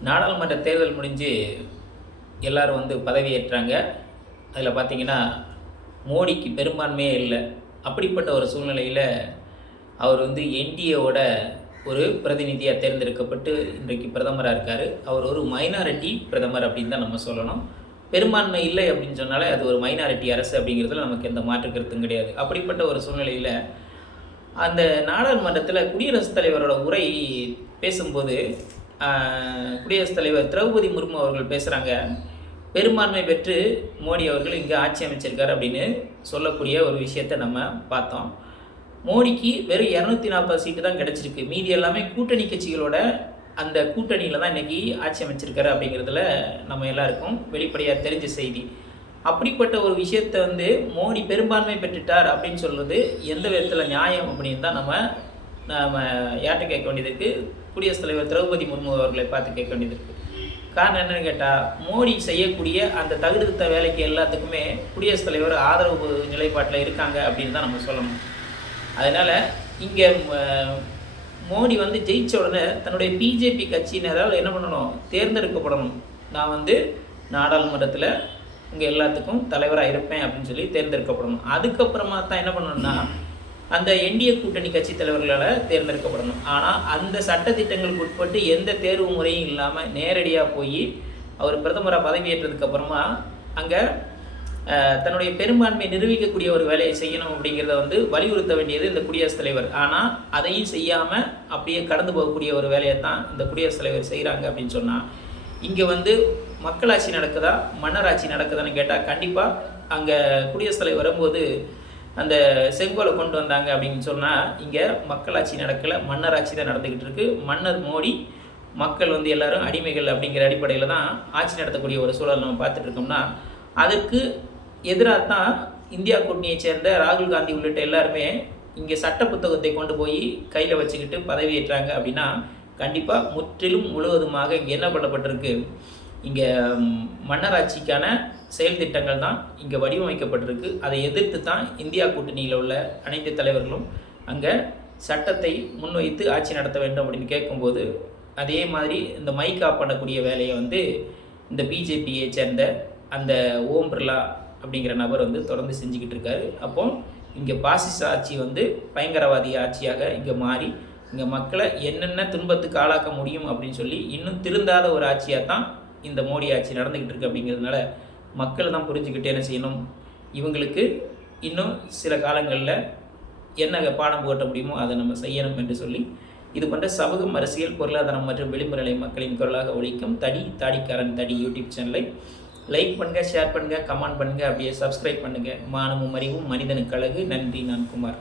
நாடாளுமன்ற தேர்தல் முடிஞ்சு எல்லாரும் வந்து பதவியேற்றாங்க. அதில் பார்த்தீங்கன்னா மோடிக்கு பெரும்பான்மையே இல்லை. அப்படிப்பட்ட ஒரு சூழ்நிலையில் அவர் வந்து என்டிஏவோட ஒரு பிரதிநிதியாக தேர்ந்தெடுக்கப்பட்டு இன்றைக்கு பிரதமராக இருக்கார். அவர் ஒரு மைனாரிட்டி பிரதமர் அப்படின்னு தான் நம்ம சொல்லணும். பெரும்பான்மை இல்லை அப்படின்னு சொன்னாலே அது ஒரு மைனாரிட்டி அரசு அப்படிங்கிறதுல நமக்கு எந்த மாற்று கருத்தும் கிடையாது. அப்படிப்பட்ட ஒரு சூழ்நிலையில் அந்த நாடாளுமன்றத்தில் குடியரசுத் தலைவரோட உரை பேசும்போது குடியரசுத் தலைவர் திரௌபதி முர்மு அவர்கள் பேசுகிறாங்க பெரும்பான்மை பெற்று மோடி அவர்கள் இங்கே ஆட்சி அமைச்சிருக்கார் அப்படின்னு சொல்லக்கூடிய ஒரு விஷயத்தை நம்ம பார்த்தோம். மோடிக்கு வெறும் இரநூத்தி நாற்பது சீட்டு தான் கிடச்சிருக்கு. மீதி எல்லாமே கூட்டணி கட்சிகளோட அந்த கூட்டணியில் தான் இன்றைக்கி ஆட்சி அமைச்சிருக்காரு அப்படிங்கிறதுல நம்ம எல்லாருக்கும் வெளிப்படையாக தெரிஞ்ச செய்தி. அப்படிப்பட்ட ஒரு விஷயத்தை வந்து மோடி பெரும்பான்மை பெற்றுட்டார் அப்படின்னு சொல்கிறது எந்த விதத்தில் நியாயம் அப்படின்னு தான் நம்ம நாம் யார்கிட்ட கேட்க வேண்டியது இருக்குது குடியரசுத் தலைவர் திரௌபதி முர்மு அவர்களை பார்த்து கேட்க வேண்டியது இருக்குது காரணம் என்னன்னு கேட்டால் மோடி செய்யக்கூடிய அந்த தகுதித்த வேலைக்கு எல்லாத்துக்குமே குடியரசுத் தலைவர் ஆதரவு நிலைப்பாட்டில் இருக்காங்க அப்படின்னு தான் நம்ம சொல்லணும். அதனால் இங்கே மோடி வந்து ஜெயிச்ச உடனே தன்னுடைய பிஜேபி கட்சியினரால் என்ன பண்ணணும்? தேர்ந்தெடுக்கப்படணும். நான் வந்து நாடாளுமன்றத்தில் உங்கள் எல்லாத்துக்கும் தலைவராக இருப்பேன் அப்படின்னு சொல்லி தேர்ந்தெடுக்கப்படணும். அதுக்கப்புறமா தான் என்ன பண்ணணும்னா அந்த என்டிஏ கூட்டணி கட்சி தலைவர்களால் தேர்ந்தெடுக்கப்படணும். ஆனால் அந்த சட்டத்திட்டங்களுக்கு உட்பட்டு எந்த தேர்வு முறையும் இல்லாமல் நேரடியாக போய் அவர் பிரதமராக பதவியேற்றதுக்கு அப்புறமா அங்கே தன்னுடைய பெரும்பான்மை நிரூபிக்கக்கூடிய ஒரு வேலையை செய்யணும் அப்படிங்கிறத வந்து வலியுறுத்த வேண்டியது இந்த குடியரசுத் தலைவர். ஆனால் அதையும் செய்யாமல் அப்படியே கடந்து போகக்கூடிய ஒரு வேலையை தான் இந்த குடியரசுத் தலைவர் செய்கிறாங்க அப்படின்னு சொன்னால் இங்கே வந்து மக்களாட்சி நடக்குதா மன்னராட்சி நடக்குதான்னு கேட்டால் கண்டிப்பாக அங்கே குடியரசுத் தலைவர் வரும்போது அந்த செங்கோலை கொண்டு வந்தாங்க அப்படின்னு சொன்னால் இங்கே மக்களாட்சி நடக்கலை மன்னராட்சி தான் நடந்துக்கிட்டு இருக்கு. மன்னர் மோடி மக்கள் வந்து எல்லாரும் அடிமைகள் அப்படிங்கிற அடிப்படையில் தான் ஆட்சி நடத்தக்கூடிய ஒரு சூழல் நம்ம பார்த்துட்டு இருக்கோம்னா அதற்கு எதிராக தான் இந்தியா கூட்டணியைச் சேர்ந்த ராகுல் காந்தி உள்ளிட்ட எல்லாருமே இங்கே சட்ட புத்தகத்தை கொண்டு போய் கையில் வச்சுக்கிட்டு பதவியேற்றாங்க அப்படின்னா கண்டிப்பாக முற்றிலும் முழுவதுமாக இங்கே என்ன பண்ணப்பட்டிருக்கு? இங்கே மன்னராட்சிக்கான செயல் திட்டங்கள் தான் இங்கே வடிவமைக்கப்பட்டிருக்கு. அதை எதிர்த்து தான் இந்தியா கூட்டணியில் உள்ள அனைத்து தலைவர்களும் அங்கே சட்டத்தை முன்வைத்து ஆட்சி நடத்த வேண்டும் அப்படின்னு கேட்கும்போது அதே மாதிரி இந்த மைக் ஆஃப் பண்ணக்கூடிய வேலையை வந்து இந்த பிஜேபியை சேர்ந்த அந்த ஓம் பிர்லா அப்படிங்கிற நபர் வந்து தொடர்ந்து செஞ்சுக்கிட்டு இருக்காரு. அப்போ இங்கே பாசிச ஆட்சி வந்து பயங்கரவாதி ஆட்சியாக இங்கே மாறி இங்கே மக்களை என்னென்ன துன்பத்துக்கு ஆளாக்க முடியும் அப்படின்னு சொல்லி இன்னும் திருந்தாத ஒரு ஆட்சியாக தான் இந்த மோடி ஆட்சி நடந்துக்கிட்டு இருக்கு அப்படிங்கிறதுனால மக்கள் தான் புரிஞ்சுக்கிட்டு என்ன செய்யணும்? இவங்களுக்கு இன்னும் சில காலங்களில் என்ன பாடம் புகட்ட முடியுமோ அதை நம்ம செய்யணும் என்று சொல்லி இது போன்ற சமூகம் அரசியல் பொருளாதாரம் மற்றும் விளிம்புநிலை மக்களின் குரலாக ஒழிக்கும் தடி தாடிக்காரன் தடி யூடியூப் சேனலை லைக் பண்ணுங்கள் ஷேர் பண்ணுங்கள் கமெண்ட் பண்ணுங்கள் அப்படியே சப்ஸ்கிரைப் பண்ணுங்கள் மானமும் அறிவும் மனிதனுக்கு அழகு. நன்றி நான் குமார்.